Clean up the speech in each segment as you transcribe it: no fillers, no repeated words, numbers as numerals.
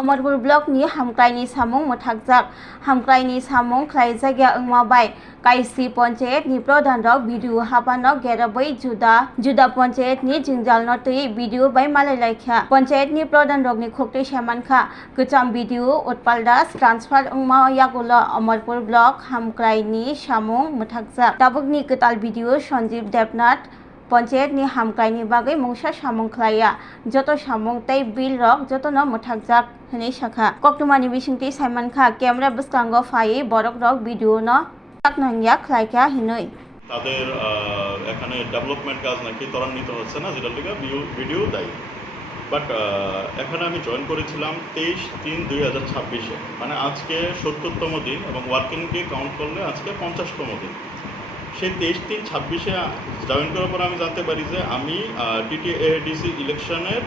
अमरपुर ब्लॉकनि हामक्राइनि सामुं मोथागजाक हामक्राइनि सामुं ख्लाय जायगा ओंमाबाय काइसि पंचायतनि प्रधान रक भिडिअ हापानक गेराबै जुदा पंचायतनि जिंजालनो तै भिडिअ बाय मालायलायखा पंचायतनि प्रधान रकनि खोक्टै सेमानखा गोचाम भिडिअ उत्पल दास ट्रान्सफार ओंमा यागुल अमरपुर ब्लॉक हामक्राइनि सामुं मोथागजाक दाबुकनि गोताल भिडिअ सञ्जीव देबनाथ पंचायतनि हामक्राइनि बागै मुंसा सामुं ख्लाया जत सामुं तै बिल रक जतनो मोथागजाक हनै शाखा कक्टुमानि बिसिंथि साइमानखा कैमरा बस्कांगो फायै बरक रक भिडिअ न ताकनांगिया ख्लायका हिनै তাদের এখানে ডেভেলপমেন্ট কাজ নাকি ত্বরান্বিত হচ্ছে না, যেটার লিগে ভিডিও দেয়। বাট এখানে আমি জয়েন করেছিলাম 23/3/2026-এ, মানে আজকে 70তম দিন এবং ওয়ার্কিং ডে কাউন্ট করলে আজকে 50তম দিন। সেই 23/3/26-এ জয়েন করার পর আমি জানতে পারি যে আমি টিটিএডিসি ইলেকশনের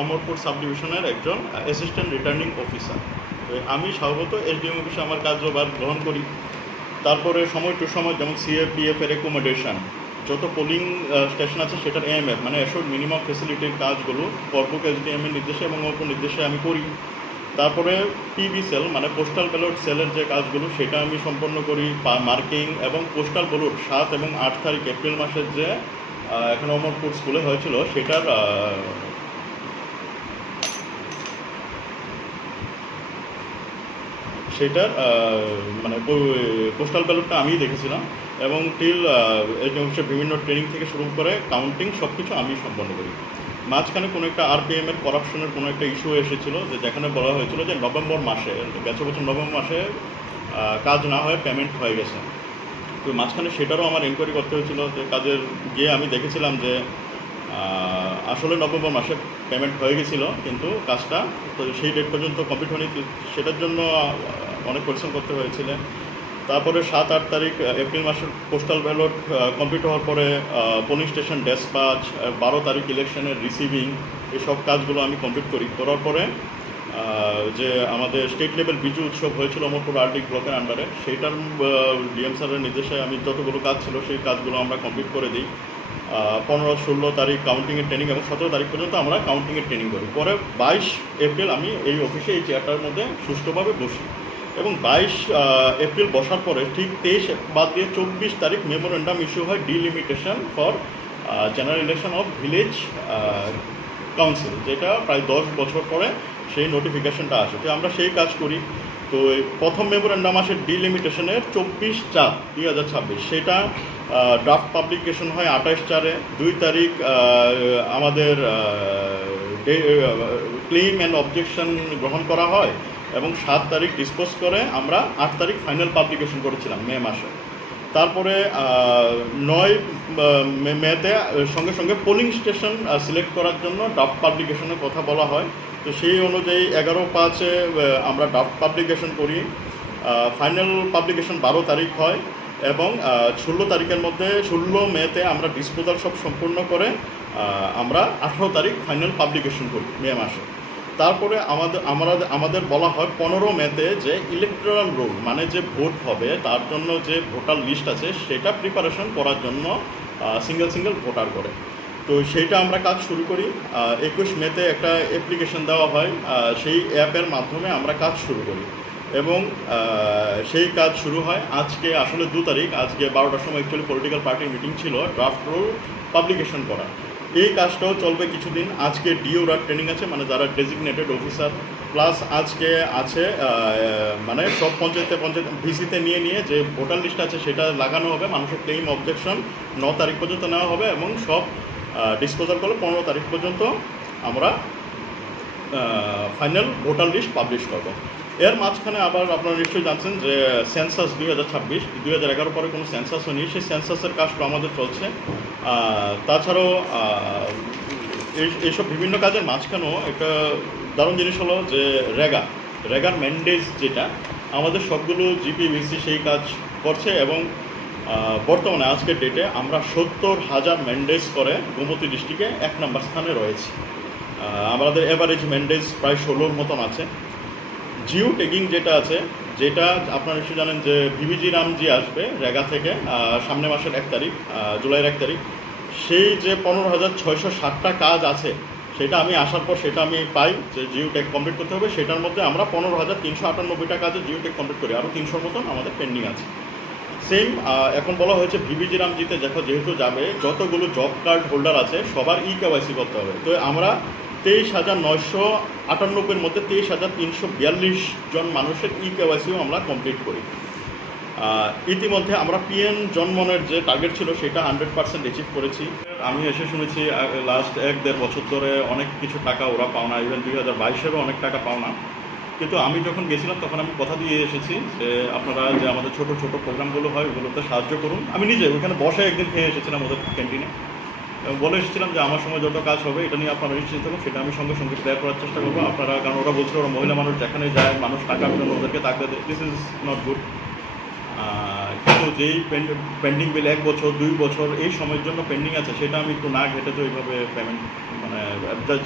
অমরপুর সাব ডিভিশনের একজন অ্যাসিস্ট্যান্ট রিটার্নিং অফিসার। আমি স্বভাবত এসডিএম অফিসে আমার কার্যভার গ্রহণ করি। তারপরে সময় টু সময় যেমন সিএপিএফ এর রেকমেন্ডেশন, যত পোলিং স্টেশন আছে সেটার এএমএফ মানে এসব মিনিমাম ফেসিলিটির কাজগুলো কর্পোক এসডিএম এর নির্দেশে এবং অল্প নির্দেশে আমি করি। তারপরে পিবি সেল মানে পোস্টাল ব্যালট সেলের যে কাজগুলো সেটা আমি সম্পন্ন করি, মার্কিং এবং পোস্টাল ব্যালট 7 এবং 8 তারিখ এপ্রিল মাসের যে এখানে অমরপুর স্কুলে হয়েছিল সেটার মানে পোস্টাল ব্যালটটা আমিই দেখেছিলাম এবং টিল বিভিন্ন ট্রেনিং থেকে শুরু করে কাউন্টিং সব কিছু আমি সম্পন্ন করি। মাঝখানে কোনো একটা আরপিএম এর করাপশনের কোনো একটা ইস্যু এসেছিল, যে যেখানে বলা হয়েছিল যে নভেম্বর মাসে গেছে বছর নভেম্বর মাসে কাজ না হয়ে পেমেন্ট হয়ে গেছে। তো মাঝখানে সেটারও আমার এনকোয়ারি করতে হয়েছিল, যে কাজের গিয়ে আমি দেখেছিলাম যে আসলে নভেম্বর মাসে পেমেন্ট হয়ে গেছিলো কিন্তু কাজটা তো সেই ডেট পর্যন্ত কমপ্লিট হয়নি, সেটার জন্য অনেক পরিশ্রম করতে হয়েছিল। তারপরে 7-8 তারিখ এপ্রিল মাসের পোস্টাল ব্যালট কমপ্লিট হওয়ার পরে পোলিং স্টেশন ডেসপাচ, 12 তারিখ ইলেকশনের রিসিভিং, এসব কাজগুলো আমি কমপ্লিট করার পরে যে আমাদের স্টেট লেভেল বিজু উৎসব হয়েছিল অমরপুর আরডি ব্লকের আন্ডারে, সেইটার ডিএম স্যারের নির্দেশে আমি যতগুলো কাজ ছিল সেই কাজগুলো আমরা কমপ্লিট করে দিই। 15-16 তারিখ কাউন্টিংয়ের ট্রেনিং এবং 17 তারিখ পর্যন্ত আমরা কাউন্টিংয়ের ট্রেনিং করি। পরে 22 এপ্রিল আমি এই অফিসে এই চেয়ারটার মধ্যে সুষ্ঠুভাবে বসি এবং 22 এপ্রিল বসার পরে ঠিক 23 বাদ দিয়ে 24 তারিখ মেমোরেন্ডাম ইস্যু হয় delimitation for general election of village council, যেটা প্রায় 10 বছর পরে সেই নোটিফিকেশনটা আসে। তো আমরা সেই কাজ করি। তো প্রথম মেমোরেন্ডাম আসে ডিলিমিটেশনের 24/4/2026, সেটা ড্রাফট পাবলিকেশন হয় 28/4-এ। 2 তারিখ আমাদের ক্লেইম অ্যান্ড অবজেকশন গ্রহণ করা হয় এবং 7 তারিখ ডিসপোজ করে আমরা 8 তারিখ ফাইনাল পাবলিকেশন করেছিলাম মে মাসে। তারপরে 9 মেতে সঙ্গে সঙ্গে পোলিং স্টেশন সিলেক্ট করার জন্য ড্রাফট পাবলিকেশনের কথা বলা হয়। তো সেই অনুযায়ী 11/5-এ আমরা ড্রাফট পাবলিকেশন করি। ফাইনাল পাবলিকেশন 12 তারিখ হয় এবং 16 তারিখের মধ্যে 16 মেতে আমরা ডিসপোজাল সব সম্পূর্ণ করে আমরা 18 তারিখ ফাইনাল পাবলিকেশন করি মে মাসে। তারপরে আমাদের বলা হয় 15 মেতে যে ইলেকট্রাল রোল মানে যে ভোট হবে তার জন্য যে ভোটার লিস্ট আছে সেটা প্রিপারেশন করার জন্য সিঙ্গেল ভোটার করে। তো সেইটা আমরা কাজ শুরু করি। 21 মেতে একটা অ্যাপ্লিকেশন দেওয়া হয়, সেই অ্যাপের মাধ্যমে আমরা কাজ শুরু করি এবং সেই কাজ শুরু হয় আজকে আসলে 2 তারিখ, আজকে 12টার সময় অ্যাকচুয়ালি পলিটিক্যাল পার্টির মিটিং ছিল ড্রাফট রোল পাবলিকেশন করা। এই কাজটাও চলবে কিছুদিন। আজকে ডিওরার ট্রেনিং আছে, মানে যারা ডেজিগনেটেড অফিসার, প্লাস আজকে আছে মানে সব পঞ্চায়েত ভিসিতে নিয়ে যে ভোটার লিস্ট আছে সেটা লাগানো হবে, মানুষের ক্লেইম অবজেকশন 9 তারিখ পর্যন্ত নেওয়া হবে এবং সব ডিসপোজাল করলে 15 তারিখ পর্যন্ত আমরা ফাইনাল ভোটার লিস্ট পাবলিশ করব। এর মাঝখানে আবার আপনারা নিশ্চয়ই জানছেন যে সেন্সাস 2026, 2011 পরে কোনো সেন্সাস হয়নি, সেই সেন্সাসের কাজটা আমাদের চলছে। তাছাড়াও এইসব বিভিন্ন কাজের মাঝখানেও একটা দারুণ জিনিস হলো যে রেগার ম্যান্ডেজ, যেটা আমাদের সবগুলো জিপিভিসি সেই কাজ করছে এবং বর্তমানে আজকের ডেটে আমরা 70,000 ম্যান্ডেজ করে গোমতী ডিস্ট্রিক্টে 1 নম্বর স্থানে রয়েছি। আমাদের এভারেজ ম্যান্ডেজ প্রায় 16-র মতন আছে। জিও ট্যাগিং যেটা আছে, যেটা আপনারা নিশ্চয়ই জানেন যে ভিভিজি রামজি আসবে রেগা থেকে সামনে মাসের 1 তারিখ, জুলাইয়ের 1 তারিখ, সেই যে 15,660টা কাজ আছে সেটা আমি আসার পর সেটা আমি পাই যে জিও টেক কমপ্লিট করতে হবে, সেটার মধ্যে আমরা 15,398 টাকা জিও টেক কমপ্লিট করি, আরও 300 মতন আমাদের পেন্ডিং আছে। সেম এখন বলা হয়েছে ভিবিজি রামজিতে যেহেতু যাবে, যতগুলো জব কার্ড হোল্ডার আছে সবার ইকেওয়াইসি করতে হবে। তো আমরা 23,998 মধ্যে 23,342 জন মানুষের ইকেওয়াইসিও আমরা কমপ্লিট করি। ইতিমধ্যে আমরা পিএন জন্মনের যে টার্গেট ছিল সেটা 100% অ্যাচিভ করেছি। আমি এসে শুনেছি লাস্ট 1-1.5 বছর ধরে অনেক কিছু টাকা ওরা পাও না, ইভেন 2022-এরও অনেক টাকা পাও না। কিন্তু আমি যখন গেছিলাম তখন আমি কথা দিয়ে এসেছি যে আপনারা যে আমাদের ছোট ছোট প্রোগ্রামগুলো হয় ওগুলোতে সাহায্য করুন। আমি নিজে ওইখানে বসে একদিন খেয়ে এসেছিলাম ওদের ক্যান্টিনে, বলে এসেছিলাম যে আমার সময় যত কাজ হবে এটা নিয়ে আপনারা নিশ্চিন্ত থাকুন, সেটা আমি সঙ্গে সঙ্গে ক্লিয়ার করার চেষ্টা করবো আপনারা। কারণ ওরা বলছিল ওরা মহিলা মানুষ যেখানে যায় মানুষ টাকার জন্য ওদেরকে তাকে দিস ইজ নট গুড। কিন্তু যেই পেন্ডিং বিল 1 বছর 2 বছর এই সময়ের জন্য পেন্ডিং আছে সেটা আমি একটু না ঘেটে তো এইভাবে পেমেন্ট মানে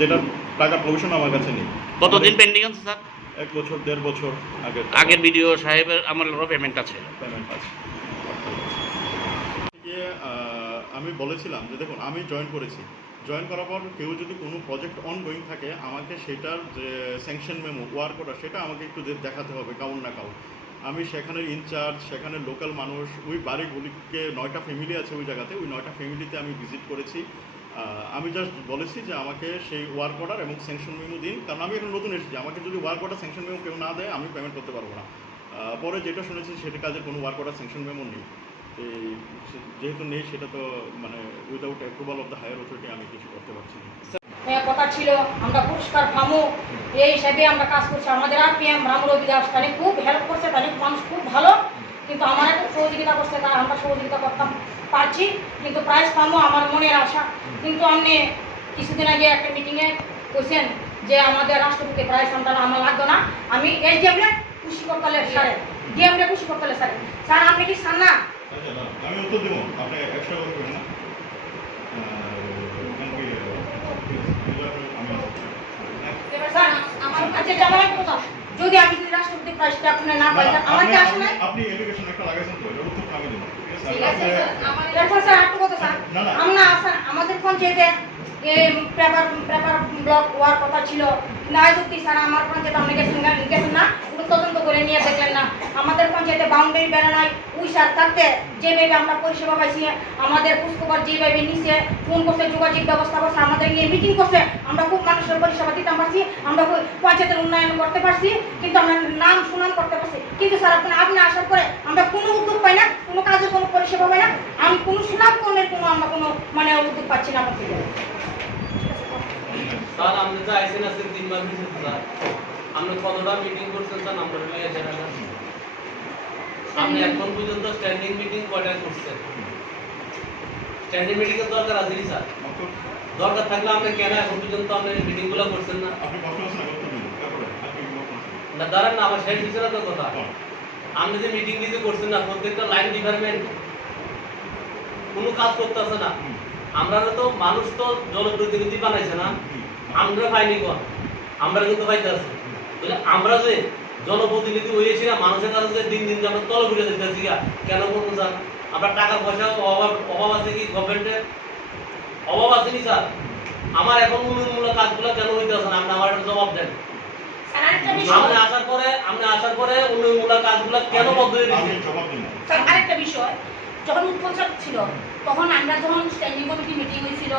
যেটা টাকা প্রভিশন আমার কাছে নেই। কতদিন পেন্ডিং আছে স্যার? 1 বছর 1.5 বছর আগের ভিডিও সাহেবের আমারও পেমেন্ট আছে। আমি বলেছিলাম যে দেখুন আমি জয়েন করেছি, জয়েন করার পর কেউ যদি কোনো প্রজেক্ট অনগোয়িং থাকে আমাকে সেটার যে স্যাংশন মেমো ওয়ার্ক অর্ডার সেটা আমাকে একটু দেখাতে হবে কাউন না কাউন। আমি সেখানে ইনচার্জ, সেখানে লোকাল মানুষ, ওই বাড়িগুলিকে 9টা ফ্যামিলি আছে ওই জায়গাতে, ওই 9টা ফ্যামিলিতে আমি ভিজিট করেছি। আমি জাস্ট বলেছি যে আমাকে সেই ওয়ার্ক অর্ডার এবং স্যাংশন মেমো দিন, কারণ আমি এখন নতুন এসেছি, আমাকে যদি ওয়ার্ক অর্ডার স্যাংশন মেমো কেউ না দেয় আমি পেমেন্ট করতে পারবো না। পরে যেটা শুনেছি সেটা কাজের কোনো ওয়ার্ক অর্ডার স্যাংশন মেমো নেই, যেহেতু নেই সেটা তো মানে without approval of the higher authority আমি কিছু করতে পারছি না। কথা ছিল আমরা পুরস্কার পাবো এই হিসাবে আমরা কাজ করছি। আমাদের আরপিএম রামরবি দাস তাহলে খুব হেল্প করছে, তাহলে মানুষ খুব ভালো, কিন্তু আমার খুব সহযোগিতা করছে, তারা আমরা সহযোগিতা করতাম পারছি, কিন্তু প্রাইজ পাবো আমার মনের আশা। কিন্তু আপনি কিছুদিন আগে একটা মিটিংয়ে বলছেন যে আমাদের রাষ্ট্রপতি প্রাইজ আমরা আমার লাগতো না, আমি এসডিএমে খুশি করতে হলে স্যারে, ডিএমে খুশি করতে হলে স্যার, স্যার আপনি কি চান না? আমি উত্তর দেবো, আপনি একশো করবেন না। যদি আমি রাষ্ট্রপতি প্রাইজটা আপনি না পাই আমার কি আসে নাই? আপনি এডুকেশন একটা লাগাইছেন তো এর উত্তর আমি দেব। ঠিক আছে স্যার, একটু কথা স্যার, আমরা স্যার আমাদের পঞ্চায়েতে পেপার ব্লক হওয়ার কথা ছিল না, সত্যি স্যার আমার পঞ্চায়েতে আপনি গেছেন না, তদন্ত করে নিয়ে দেখলেন না আমাদের পঞ্চায়েতে বাউন্ডারি বেড়া নাই। ওই স্যার থাকতে যেভাবে আমরা পরিষেবা পাইছি, আমাদের পুষ্পকর যেভাবে নিচে ফোন করছে, যোগাযোগ ব্যবস্থা করছে, আমাদের নিয়ে মিটিং করছে, আমরা খুব মানুষের পরিষেবা দিতে পারছি, আমরা পঞ্চায়েতের উন্নয়ন করতে পারছি, কিন্তু আমরা নাম সুনাম করতে পারছি। কিন্তু স্যার আপনি আসার পরে আমরা কোনো উদ্যোগ পাই না, কোনো কাজের কোনো পরিষেবা পাই না, আমি কোনো সুনাম কর্মের কোনো আমরা কোনো মানে উদ্যোগ পাচ্ছি না আমার থেকে। স্যার আপনি তো আইসেন আজকে 3 মাস হয়েছে স্যার, আপনি কতটা মিটিং করছেন স্যার আমরা এসে না? আপনি এখন পর্যন্ত স্ট্যান্ডিং মিটিং কয়টা করছেন? স্ট্যান্ডিং মিটিং এর দরকার আছে কি স্যার? দরকার থাকলে আপনি কেন এখন পর্যন্ত আপনি মিটিংগুলো করছেন না? আপনি কষ্ট হচ্ছে না, করতে দিন তারপরে আপনি না দাঁড়ান না, আমার শেষ হচ্ছে না তো কথা। আপনি যে মিটিং দিতে করছেন না, প্রত্যেকটা লাইন ডিপার্টমেন্ট কোনো কাজ করতেছে না। আমরা তো মানুষ তো জনপ্রতিনিধি বানাইছে না, আমরা পাইনি কোন, আমরা কিন্তু পাইতে আছি। তাহলে আমরা যে জনপ্রতিনিধি হয়েছি না, মানুষের কাছে যে দিন দিন যে আমরা তল ঘুরে যেতেছি কেন করবো স্যার? আমরা টাকা পয়সা অভাব আছে কি গভর্নমেন্টের? অভাব আছে নি স্যার? আমার এখন উন্নয়নমূলক কাজগুলো কেন হইতে আছে না? আপনি আমার একটা জবাব দেন। আপনি আসার পরে উন্নয়নমূলক কাজগুলো কেন বন্ধ হয়ে গেছে? স্যার আরেকটা বিষয়, যখন উৎপচার ছিল তখন আমরা যখন স্ট্যান্ডিং কমিটি মিটিং হয়েছিল,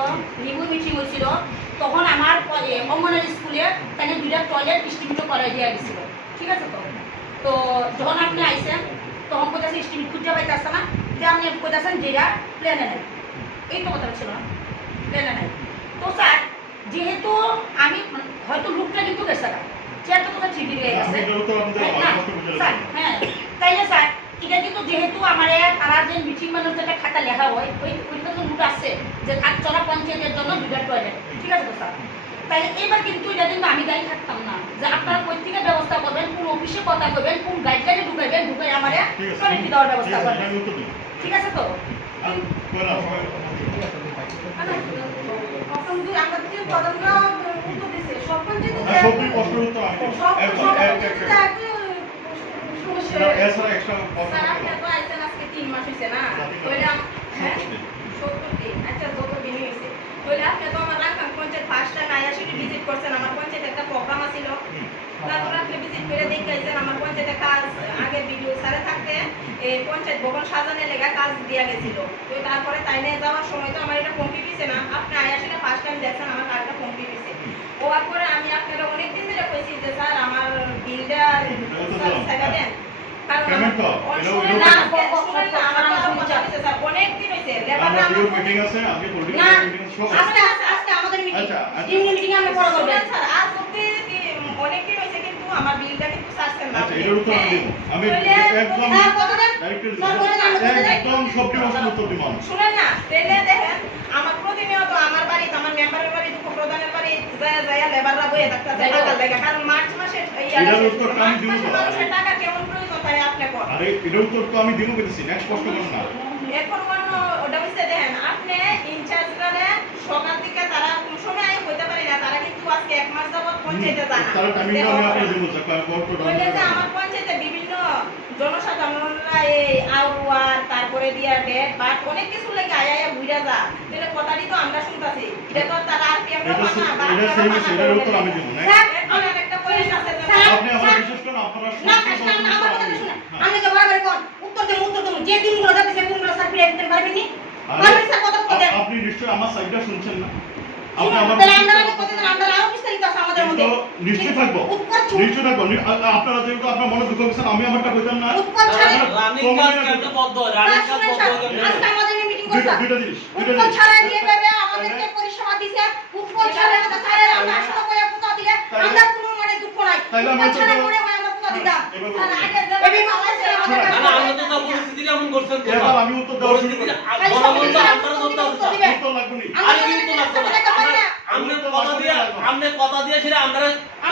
রিভিউ মিটিং হয়েছিল, তখন আমার অঙ্গনওয়াড়ি স্কুলে তাহলে 2টা টয়লেট ডিস্ট্রিবিউট করা দিয়ে গেছিল, ঠিক আছে? তো যখন আপনি আইসেন তখন কোথায় ডিস্ট্রিবিউট খুঁজে পাইতে আসছে না, যে আপনি কোথাছেন যেটা প্লেনে নেই, এই তো কথা ছিল না, প্লেনে নেই। তো স্যার যেহেতু আমি হয়তো লুকটা কিন্তু গেছে না, চেয়ারটা কোথায় ঠিক হয়ে গেছে স্যার, হ্যাঁ তাইলে স্যার এটা কিন্তু যেহেতু আমার তারা যে মিটিং মানুষ যেটা খাতা লেখা হয় ওইটা তো রুট আছে যে কাকচড়া পঞ্চায়েতের জন্য 2টা টয়লেট, ঠিক আছে তো স্যার? তাইলে এবার কিন্তু এটা কিন্তু আমি দায়ী থাকতাম না যে আপনারা কই থেকে ব্যবস্থা করবেন, কোন অফিসে কথা বলবেন, কোন গাইডলাইনে ঢুকাইবেন, ঢুকাই আমার টয়লেট দেওয়ার ব্যবস্থা করবেন, ঠিক আছে তো? বলে আপনি তো আমার রাখান panchayat first time IRCT visit করছেন, আমার পঞ্চায়েতে একটা প্রোগ্রাম ছিল, তারপর আপনি ভিজিট করে দেখাইছেন আমার পঞ্চায়েতে কাজ আগের ভিডিও সারে থাকতে এই পঞ্চায়েত ভবন সাজানোর লেগা কাজ দিয়া গেছিল। তো তারপরে তাই নিয়ে যাওয়ার সময় তো আমার এটা কমপ্লিট হয়েছে না, আপনি আইআরসিটা ফার্স্ট টাইম দেখছেন আমার কাজটা কমপ্লিট হয়েছে। হওয়ার পরে আমি আপনারা অনেকদিন ধরে কইছি যে স্যার আমার বিলটা সেবা দেন, কারণ শুনেন না আমার কথা হচ্ছে স্যার অনেকদিন হয়েছে লেবাররা মিটিং আছে আজকে পলিটিক্যাল না মিটিং সব আজকে আমাদের মিটিং আচ্ছা, ইউনিয়ন মিটিং আমরা পড়া করব স্যার। আজ অবধি অনেকদিন হয়েছে কিন্তু আমার বিলটা কিন্তু সাসপেন্ড না। আচ্ছা এটার উত্তর আমি দেব। আমি একদম স্যার কত দেন ডাইরেক্টর একদম সব ডিমান্ড উত্তর দিব। শুনেন না তেলে দেখেন আমার প্রতিনিয়ত আমার বাড়িতে আমার মেম্বারের বাড়ি দুঃখ প্রধানের বাড়ি যায় যায় লেবাররা বইয়ে থাকতে যায় টাকা লাগে, কারণ মার্চ মাসে এটার উত্তর আমি দিব। মানুষের টাকা কেমন প্রয়োজন তাই আপনি করেন। আরে এটার উত্তর তো আমি দিব বলেছি, নেক্সট প্রশ্ন করুন না। এখন অন্য ওটা বুঝতে দেখেন আপনি ইনচার্জরা সকাল থেকে তারা কোন সময় আই হইতে পারে না, তারা কিন্তু আজকে এক মাস যাবত পঞ্চায়েতে জানা তার টাইমিং আমি আপনাকে দিব স্যার কোর্ট বলে যে আমার পঞ্চায়েতে বিভিন্ন জনসাধারণরা এই আউয়ার তারপরে দিয়া ডেট বাট অনেক কিছু লাগে আয়া ঘুরে যা তাহলে কথাটি তো আমরা শুনতাছি, এটা তো তারা আর কি আমরা এটা না বা এটা সেই সেটার উত্তর আমি দিব না। স্যার এখন একটা কোয়েশ্চন আছে আপনি আমার বিশ্বাস করেন আপনারা না না আমার কথা শুনে আমি তো বারবার কোন উত্তর দেব যে দিনগুলো যাবে সেই দিনগুলো স্যার ফিরে দিতে পারবেন নি পারবেন স্যার কথা বলতে আপনি নিশ্চয়ই আমার সাইডটা শুনছেন না। আপনি আমার তাহলে আমরা কথা আমরা আরো বিস্তারিত আছে আমাদের মধ্যে নিশ্চয়ই থাকবো নিশ্চয়ই থাকবো আপনারা যেহেতু আপনার মনে দুঃখ করছেন আমি আমারটা কইতাম না। উৎকল ছাড়া রানিং কাজ কেমনে বদ্ধ হয়? রানিং কাজ বদ্ধ হয় কেমনে? আজকে আমাদের মিটিং করছে দুইটা জিনিস উৎকল ছাড়া দিয়ে দেবে আমাদেরকে পরিষেবা দিছে উৎকল ছাড়া আমাদের স্যারের আমরা আসলে করে পুজো দিলে আমরা কোনো মনে দুঃখ নাই উৎকল ছাড়া মনে হয় আমরা পুজো দিতাম স্যার আগে যাবে চালাইছে আমাদের না না আমরা তো পরিস্থিতি কেমন করছেন তো এবার আমি উত্তর দেওয়া শুরু করি। জনগণ তো আপনারা ধরতে হবে স্যার। উত্তর লাগবে নি। আরে কিন্তু লাগবে না। আমনে কথা দিয়ে সেটা আমরা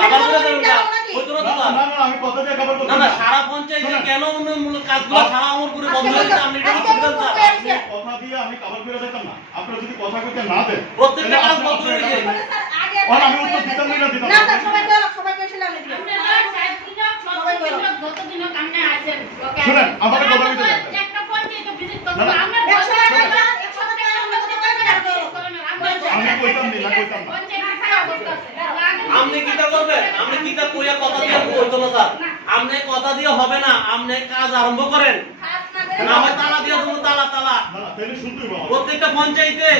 কাভার করে দেব না। হইতো না তো না স্যার। না আমি কথা দিয়ে কভার করব না না সারা পঞ্চায়েতে কেন উন্নয়নমূলক কাজগুলো সারা আমার পুরো বন্ধ হয়ে গেছে? আপনি এটা বুঝতেন স্যার? কথা দিয়ে আমি কভার করে দিতাম না। আপনারা যদি কথা কইতে না দেন প্রত্যেকটা কাজ বন্ধ হয়ে গেছে। স্যার আগে আর আমি উত্তর দিতাম না দিতাম না স্যার সবাই কইছিল আমরা দিলাম শুনেন আমাকে কথা কইতে দেন। আমি কইতাম না কইতাম না। আপনি কিটা করবেন? আপনি কিটা কইয়া কথা দিয়ে হইতো না স্যার। আপনি কথা দিয়ে হবে না। আপনি কাজ আরম্ভ করেন। না হয় তালা দিয়ে দেবো তালা তালা। না না তাইলে শুনতেই পাবো। প্রত্যেকটা পঞ্চায়েতে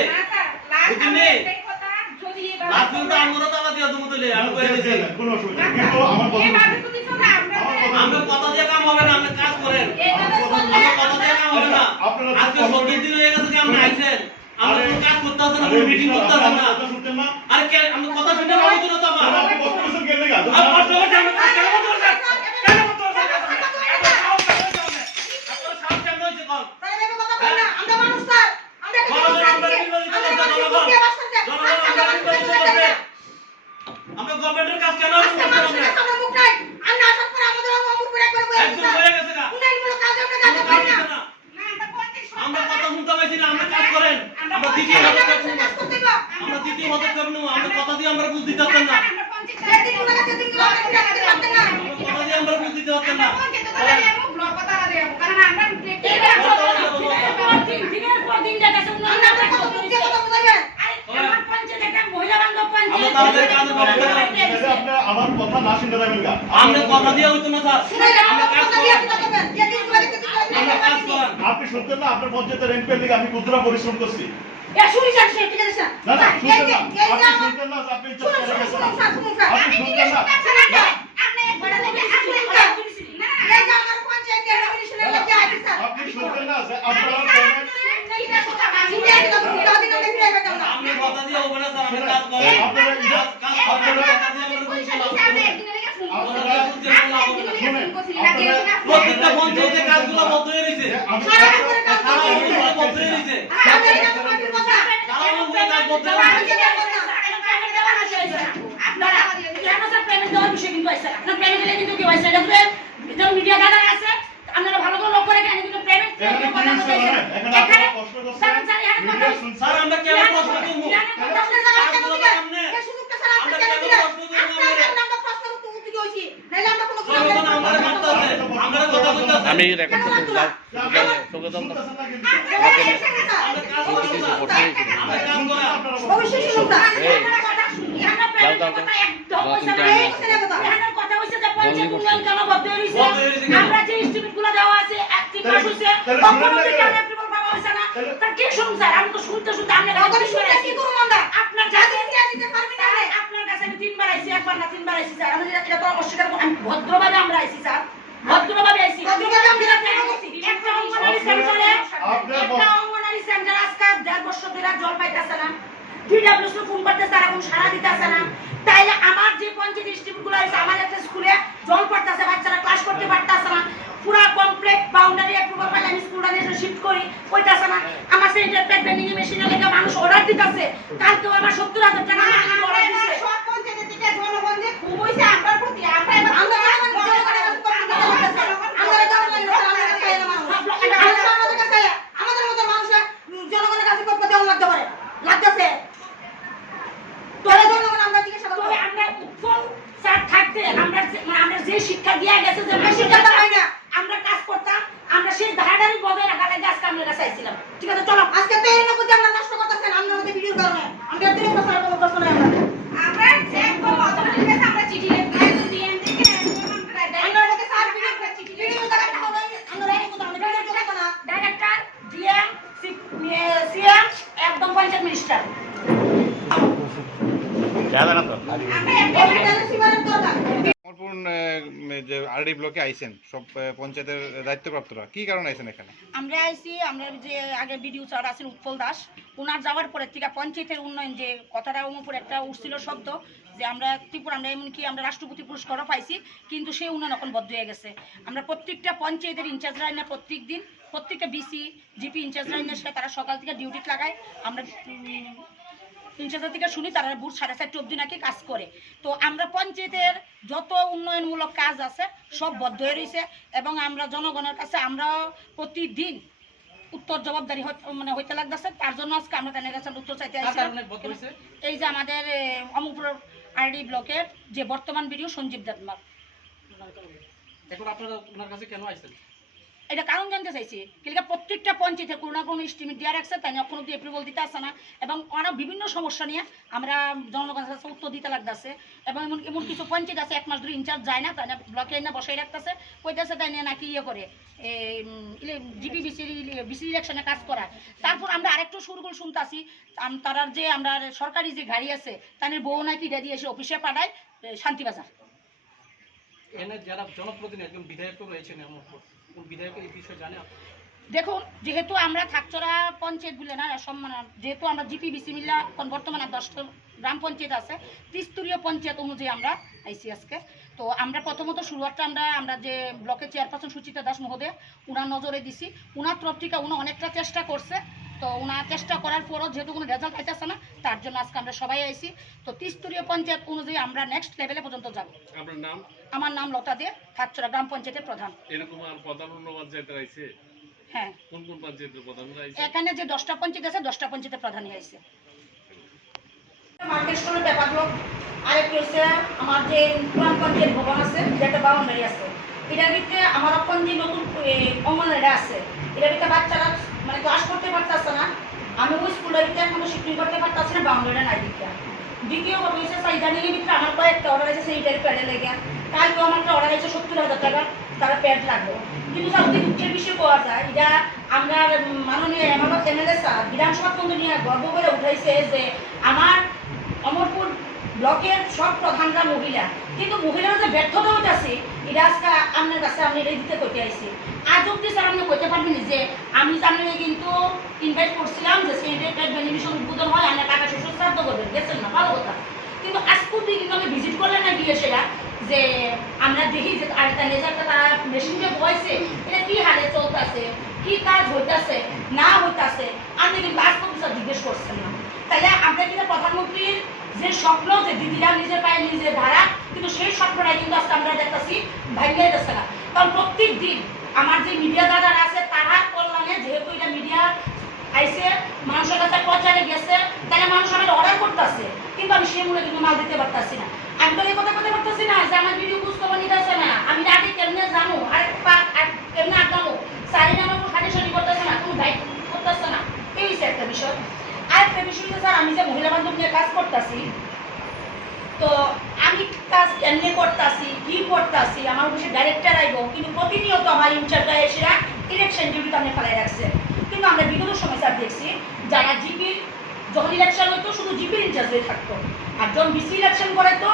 বুঝলি? লাস্ট তো আমরা তালা দিয়ে দেবো তাহলে আমি কইয়া দিছি। কোনো অসুবিধা নেই। কিন্তু আমার কথা আমরা কথা দিয়ে কাম হবে না, আপনি কাজ করেন। আমরা কথা দিয়ে কাম হবে না। আজকে 70 দিন হয়ে গেছে যে আপনি আইছেন। আমরা কোনো কাজ করতে আসেন না, কোনো মিটিং করতে আসেন না। কথা শুনতেন না। আরে কে আমরা কথা শুনতে পাবো তো না তো আমার। আপনি কষ্ট করছেন কেন লাগা? আর কষ্ট করছেন আমরা কেন করতে পারছেন? কেন করতে পারছেন? আপনার সাহস কেমন হয়েছে কোন? স্যার এভাবে কথা বলেন না আমরা মানুষ স্যার আমরা আমরা গভর্নমেন্টের কাজ কেন করছেন আপনি? আমরা মুখ নাই আমরা আসার পর আমাদের অমর করে করে একদম হয়ে গেছে না। উন্নয়নমূলক কাজ আমরা কাজ করি না আমরা কথা শুনতে পাইছি না, আমরা কাজ করেন। আমরা দ্বিতীয় পদক্ষেপ নেব। আমরা দ্বিতীয় পদক্ষেপ নেব। আমরা কথা দিয়ে আমরা বুঝ দিতে পারতেন না। কথা দিয়ে আমরা বুঝ দিতে পারতেন না। আমরা তাদের কাজে ব্যবস্থা করি। তাহলে আপনি আমার কথা না শুনতে যাবেন না। আমরা কথা দিয়ে হইতো না স্যার। আমরা কাজ করেন। আমরা কাজ করেন। আপনি শুনতেন না আপনার পঞ্চায়েতের রেন্টের লিগে আমি কতটা পরিশ্রম করছি। না না শুনতেন না। আপনি শুনতেন না যে আপনি ইচ্ছা করে গেছেন। আপনি শুনতেন না। আপনি শুনতেন না যে আপনারা আপনি কথা দিয়ে হবে না স্যার, আমরা কাজ করেন। আপনারা কাজ করেন। কথা দিয়ে আমরা বুঝ দিতে পারবো না। প্রত্যেকটা পঞ্চায়েতের কাজগুলো বন্ধ হয়ে গেছে। সারা অঞ্চলে বন্ধ হয়ে গেছে। সারা অঞ্চলে কাজ বন্ধ হয়ে গেছে। মিডিয়া দাদা আছে আপনারা ভালো করে লক্ষ্য রেখে কিন্তু পেমেন্ট এখানে কি হচ্ছে জানেন? এখানে আপনারা কষ্ট করছেন। মিডিয়া শুনছেন। স্যার আমরা কেন প্রশ্ন করব? কাজগুলো তো সামনে। আমরা কেন প্রশ্ন করব? আমরা আমরা মারতে আছে। আমরা কথা বলতেছেন? আমি রেকর্ড করতে যাও তোকে দাও না। আমরা কাম করা। অবশ্যই শুনুন না। আমরা যে ইনস্টিটিউট গুলো দেওয়া আছে অ্যাক্টিভ পাস হইছে আমি তো শুনতে শুনতে কি করুন আমরা? আপনার জাতি দিতে পারবি না রে। আপনার কাছে আমি 3 বার আইছি, একবার না 3 বার আইছি স্যার। আমি এটা তো অস্বীকার করব, আমি ভদ্রভাবে আমরা আইছি স্যার, ভদ্রভাবে আইছি। ভদ্রভাবে আমরা একটা অঙ্গনারী সেন্টারে আজকে 1.5 বছর ধরে জল পাইতেছে না, DWS ফোন করতেছে তারা কোনো সাড়া দিতেছে না। তাইলে আমার যে পঞ্চায়েত ইনস্টিটিউট গুলো আছে, আমার একটা স্কুলে জল পড়তেছে, বাচ্চারা ক্লাস করতে পারতেছে না, পুরা কমপ্লিট বাউন্ডারি অ্যাপ্রুভাল পাইলে আমি স্কুলটা নিয়ে শিফট করি, হইতাছে না। আমার সেন্টার প্যাড বেন্ডিং মেশিনে লেগে মানুষ অর্ডার দিতেছে, কালকেও আমার 70,000 টাকা অর্ডার দিছে। সব পঞ্চায়েত থেকে জনগণ যে খুব হইছে আমরার প্রতি, আমরা এবার আমরা জনগণের কাছে আমাদের মতো মানুষের জনগণের কাছে করতে দেওয়া লাগতে পারে, লাগতেছে। তোরা জনগণ আমরা জিজ্ঞাসা করবো, তবে আমরা উৎফল স্যার থাকতে আমরা যে শিক্ষা দেওয়া গেছে, যে আমরা শিক্ষাটা পাই না। আমরা কাজ করতাম, আমরা সেই ধারাটারই বজায় রাখার লাগে আজকে আপনার কাছে আইছিলাম। ঠিক আছে, চলো। আজকে তো এই নবুদ্ধি আমরা নষ্ট করতেছেন আপনাদের ভিডিওর কারণে। আমরা দিনের কথা কোনো প্রশ্ন নাই আমরা যে কোনো অথরিটির কাছে আমরা চিঠি লিখি, একজন ডিএম থেকে আমরা ওকে স্যার ভিডিও দ্বারা হবে আমরা এই কথা আমরা ভিডিও করতে না। ডাইরেক্টর, ডিএম, সিএম, একদম পঞ্চায়েত মিনিস্টার। জানা না তো আমরা একটা সীমারের দরকার। কমলপুর যে আরডি ব্লকে আইছেন সব পঞ্চায়েতের দায়িত্বপ্রাপ্তরা কি কারণে আইছেন এখানে? আমরা আইছি, আমরা যে আগে বিডিও স্যার আছেন উৎপল দাস, ওনার যাওয়ার পরে থেকে পঞ্চায়েতের উন্নয়ন যে কথাটা উপর একটা উঠছিল শব্দ যে আমরা ত্রিপুরা, আমরা এমনকি আমরা রাষ্ট্রপতি পুরস্কারও পাইছি, কিন্তু সেই উন্নয়ন এখন বদ্ধ হয়ে গেছে। আমরা প্রত্যেকটা পঞ্চায়েতের ইনচার্জরা এনে প্রত্যেক দিন প্রত্যেকটা বিসি জিপি ইনচার্জরা এনে তারা সকাল থেকে ডিউটি লাগায়। আমরা ইনচার্জের থেকে শুনি তারা বুট 4:30 অবধি নাকি কাজ করে। তো আমরা পঞ্চায়েতের যত উন্নয়নমূলক কাজ আছে সব বদ্ধ হয়ে রয়েছে, এবং আমরা জনগণের কাছে আমরা প্রতিদিন উত্তর জবাবদারি হইতে লাগতেছে। তার জন্য আজকে আমরা তাদের কাছে উত্তর চাইতে আসছিলাম। এই যে আমাদের অমুপুর আরডি ব্লকের যে বর্তমান বিডিও সঞ্জীব দেবনাথ, এখন আপনারা ওনার কাছে কেন আইছেন? এটা কারণ জানতে চাইছি। কিন্তু প্রত্যেকটা পঞ্চায়েতে কোনো না কোনো এস্টিমেট দেওয়া রাখছে, তাই না কোনো এপ্রুভাল দিতে আসছে না, এবং অনেক বিভিন্ন সমস্যা নিয়ে আমরা জনগণের কাছে উত্তর দিতে লাগতেছে। এবং এমন কিছু পঞ্চায়েত আছে 1 মাস ধরে ইনচার্জ যায় না, তাই না ব্লকে এনে বসাই রাখতেছে, কইতেছে তাই নিয়ে নাকি ইয়ে করে জিপি বিসি ইলেকশনে কাজ করা। তারপর আমরা আরেকটু সুরগুল শুনতেছি তারা যে আমরা সরকারি যে গাড়ি আছে তাদের বউ নাকি দিয়ে এসে অফিসে পাঠায় শান্তিবাজার। এনে যারা জনপ্রতিনিধি একজন বিধায়ক রয়েছেন, এমন কোন বিধায়ক এই বিষয়ে জানে? দেখুন, যেহেতু আমরা থাকচরা পঞ্চায়েত বলে না সম্মান, যেহেতু আমরা জিপি বিসি মিল্লা বর্তমানে 10টা গ্রাম পঞ্চায়েত আছে, ত্রিস্তরীয় পঞ্চায়েত অনুযায়ী আমরা আইসি আজকে। তো আমরা প্রথমত শুরুয়াতটা আমরা যে ব্লকের চেয়ারপারসন সুচিতা দাস মহোদয় ওনার নজরে দিছি, ওনার তরফ থেকে উনি অনেকটা চেষ্টা করছে। তো ওনার চেষ্টা করার পরও যেহেতু কোনো রেজাল্ট পাইতেছে না, তার জন্য আজকে আমরা সবাই আইসি। তো ত্রিস্তরীয় পঞ্চায়েত অনুযায়ী আমরা নেক্সট লেভেলে পর্যন্ত যাব। আপনার নাম? আমার নাম লতা দে, থাকচরা গ্রাম পঞ্চায়েতের প্রধান। এরকম আর প্রধান অন্য পঞ্চায়েতের আইছে? হ্যাঁ, কোন কোন পঞ্চায়েতের প্রধানরা আইছে? এখানে যে 10টা পঞ্চায়েত আছে 10টা পঞ্চায়েতের প্রধানই আইছে। মার্কেটের ব্যাপারগুলো আরেকটি হচ্ছে আমার যে পুরান পঞ্চায়েত ভবন আছে, যে একটা বাউন্ডারি আছে, এটার ভিতরে আমার এখন যে নতুন অঙ্গনওয়াড়ি আছে, এটার ভিতরে বাচ্চারা মানে ক্লাস করতে পারতেছে না। আমি ওই স্কুলের ভিতরে এখন শিফটিং করতে পারতেছি না, বাউন্ডারি নাই দিকে। দ্বিতীয় কথা হচ্ছে ইদানিংয়ের ভিতরে আমার কয়েকটা অর্ডার আছে সেইটার প্যাডে লেগে, কালকেও আমার একটা অর্ডার আছে 70,000 টাকা তারা প্যাড লাগবে। কিন্তু সবথেকে দুঃখের বিষয় পাওয়া যায়, এটা আমরা মাননীয় এমএলএ স্যার বিধানসভা কেন্দ্র নিয়ে গর্ব করে উঠাইছে যে আমার অমরপুর ব্লকের সব প্রধানরা মহিলা, কিন্তু মহিলারা যে ব্যর্থতা হইতেছে এটা আজকে আপনার কাছে আমি এটা দিতে করতে আইছি। আজ অব্দি স্যার আপনি করতে পারবেন যে আমি জানি কিন্তু ইনভাইট করছিলাম যে সেন্টার বেনিফিশিয়াল উদ্বোধন হয়, আমরা টাকা শ্বশুর শ্রাদ্ধ করবেন, গেছেন না, ভালো কথা। কিন্তু আজ পর্যন্ত কিন্তু আমি ভিজিট করলেন না গিয়ে সেটা যে আমরা দেখি যে আরেকটা তারা মেশিনকে বয়সে এটা কি হারে চলতেছে, কি কাজ হইতেছে না হইতেছে, আপনি কিন্তু আজ পর্যন্ত স্যার জিজ্ঞেস করছেন না। তাহলে আমরা কিন্তু প্রধানমন্ত্রীর যে স্বপ্ন যে দিদিরা নিজের পায়ে নিজে ধারা, কিন্তু সেই স্বপ্নটা কিন্তু আজকে আমরা দেখতেছি ভাঙিয়ে যাচ্ছে না। কারণ প্রত্যেক দিন আমার যে মিডিয়া দাদারা আছে তারা কল্যাণে, যেহেতু এটা মিডিয়া আইসে মানুষের কাছে প্রচারে গেছে, তাহলে মানুষ আমাদের অর্ডার করতেছে, কিন্তু আমি সেই মূল্যে কিন্তু মাল দিতে পারতেছি না। আমি তো এই কথা বলতে পারতেছি না যে আমার ভিডিও বুঝতে নিতে আসে না, আমি আগে কেমনে জানো আরেক আমি যে মহিলা বান্ধব নিয়ে কাজ করতেছি, তো আমি কাজ কেমনে করতেছি, কি করতেছি, আমার অফিসে ডাইরেক্টর আইব, কিন্তু প্রতিনিয়ত আমার ইনচার্জরা এসে ইলেকশন ডিউটিতে আপনি ফেলাই রাখছে। কিন্তু আমরা বিগত সময় স্যার দেখছি যারা জিপির যখন ইলেকশন হইতো শুধু জিপির ইনচার্জ হয়ে থাকতো, আর যখন বিসি ইলেকশন করে তো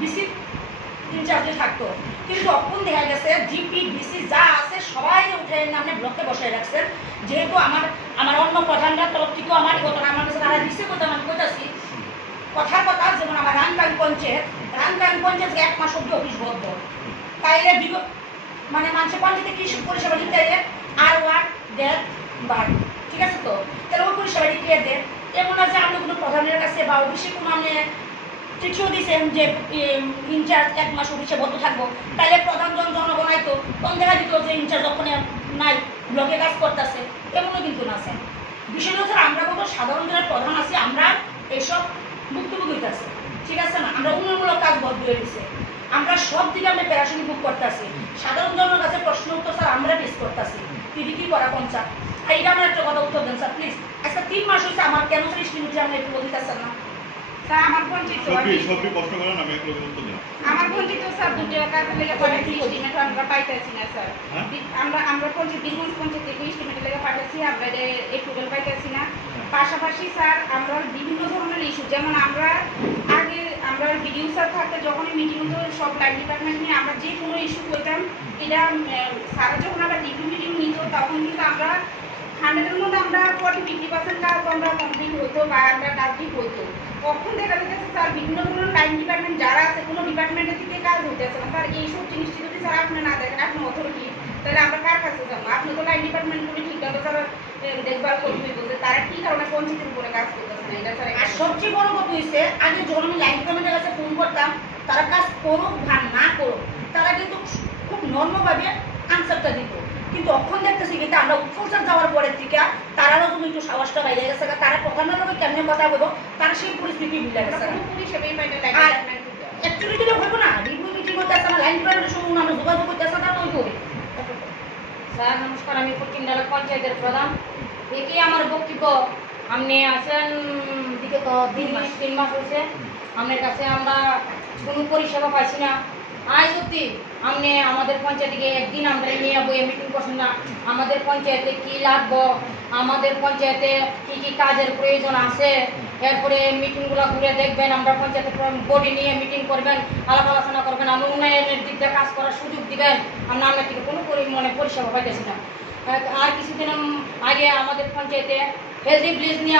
বিসি ইনচার্জে থাকতো। কিন্তু তখন দেখা গেছে জিপি বিসি যা আছে সবাই উঠে আপনি ব্লকে বসায় রাখছেন। যেহেতু আমার অন্য প্রধানরা তরফ থেকেও আমার কথা আমার কাছে তারা দিচ্ছে কথা আমি কইতাছি কথার কথা, যেমন আমার রানকান পঞ্চায়েত 1 মাস অব্দি অফিস বন্ধ। তাইলে মানে মানুষের পঞ্চায়েতে কি পরিষেবা দিতে আর ওয়ার্ড দেড় বার, ঠিক আছে? তো তাহলে ওই পরিষেবা দিতে দেন এমন আছে আপনি কোনো প্রধানের কাছে বা অফিসে কোনো আপনি চিঠিও দিয়েছেন যে ইনচার্জ 1 মাস অফিসে বন্ধ থাকবো, তাইলে প্রধান জনগণ আইতো, তখন দেখা দিত যে ইনচার্জ ওখানে নাই, ব্লকে কাজ করতেছে, এমনও কিন্তু না স্যার। বিষয়টা স্যার আমরা কত সাধারণ যারা প্রধান আছি আমরা এইসব ভুক্তভোগী হইতেছে, ঠিক আছে না? আমরা উন্নয়নমূলক কাজ বন্ধ হয়ে গেছে, আমরা সব দিকে আমরা প্যারাশনি বুক করতেছি, সাধারণ জনের কাছে প্রশ্ন উত্তর স্যার আমরা ফেস করতেছি, তিনি কি করা পঞ্চায়েত। আর এটা আমার একটা কথা উত্তর দেন স্যার প্লিজ। আজকে 3 মাস হয়েছে আমার কেন স্যার স্টিমিটি আমরা একটু বলতেছেন না? স্যার আমার পঞ্চায়েত সবই প্রশ্ন করেন, আমি একটু উত্তর দিলাম। আমার পঞ্চায়েত স্যার 2 টাকা লেগে পাঠাচ্ছি, এস্টিমেট আমরা পাইতেছি না স্যার। আমরা পঞ্চায়েত বীরগঞ্জ পঞ্চায়েত থেকে এস্টিমেট লেগে পাঠাচ্ছি, আমরা এপ্রুভাল পাইতেছি না। পাশাপাশি স্যার আমরা বিভিন্ন ধরনের ইস্যু, যেমন আমরা আগে আমরা বিডিও স্যার থাকতে যখনই মিটিং হতো সব লাইন ডিপার্টমেন্ট নিয়ে আমরা যে কোনো ইস্যু করতাম, এটা স্যার যখন আমরা রিভিউ মিটিং নিত তখন কিন্তু আমরা 100-এর মধ্যে আমরা 40-50% কাজ আমরা কমপ্লিট হতো বা আমরা কাজই হতো। কখন দেখা যাচ্ছে স্যার বিভিন্ন ধরনের লাইন ডিপার্টমেন্ট যারা আছে কোনো ডিপার্টমেন্টের দিকে কাজ হতেছে না স্যার। এইসব জিনিসটি যদি স্যার আপনি না দেখেন, আপনি অথরিটি, তাহলে আমরা কার কাছে যাবো? আপনি তো লাইন ডিপার্টমেন্টগুলি ঠিকভাবে স্যার দেখভাল করবেই বলতে, তারা কি কারণে পঞ্চায়েতের উপরে কাজ করতেছে না এটা স্যার। আর সবচেয়ে বড় কথা হয়েছে আগে যখন আমি লাইন ডিপার্টমেন্টের কাছে ফোন করতাম, তারা কাজ করুক বা না করুক তারা কিন্তু খুব নর্মভাবে আনসারটা দিত। কিন্তু এখন দেখতেছি কিন্তু আমরা উৎফুল্লাস যাওয়ার পরের থেকে তারাও তুমি একটু সাহসটা বাইরে গেছে, তারা প্রধানের লোকের কেমনে কথা বলবো তারা সেই পরিস্থিতি মিলে গেছে। পরিষেবাই পাই না লাইন আর ডিপার্টমেন্ট। অ্যাকচুয়ালি যদি হইব না রিভিউ মিটিং করতে আসছে আমার লাইন ডিপার্টমেন্টের সঙ্গে আমরা যোগাযোগ করতে আসছে তারা ওই করে। স্যার নমস্কার, আমি পশ্চিমডালা পঞ্চায়েতের প্রধান। একই আমার বক্তব্য। আপনি আছেন দিকে তো 3 মাস হয়েছে, আপনার কাছে আমরা কোনো পরিষেবা পাইছি না। আজ অব্দি আপনি আমাদের পঞ্চায়েতে একদিন আমরা নিয়ে বইয়ে মিটিং করছেন না, আমাদের পঞ্চায়েতে কি লাগবো, আমাদের পঞ্চায়েতে কি কি কাজের প্রয়োজন আছে, এরপরে মিটিংগুলো ঘুরে দেখবেন, আমরা পঞ্চায়েতের বডি নিয়ে মিটিং করবেন, আলাপ আলোচনা করবেন, আমরা উন্নয়নের দিক দিয়ে কাজ করার সুযোগ দিবেন। আমরা আপনার থেকে কোনো পরিমাণে পরিষেবা পাইতেছি না। আর কিছুদিন আগে আমাদের পঞ্চায়েতে হেলদি ভিলেজ নিয়ে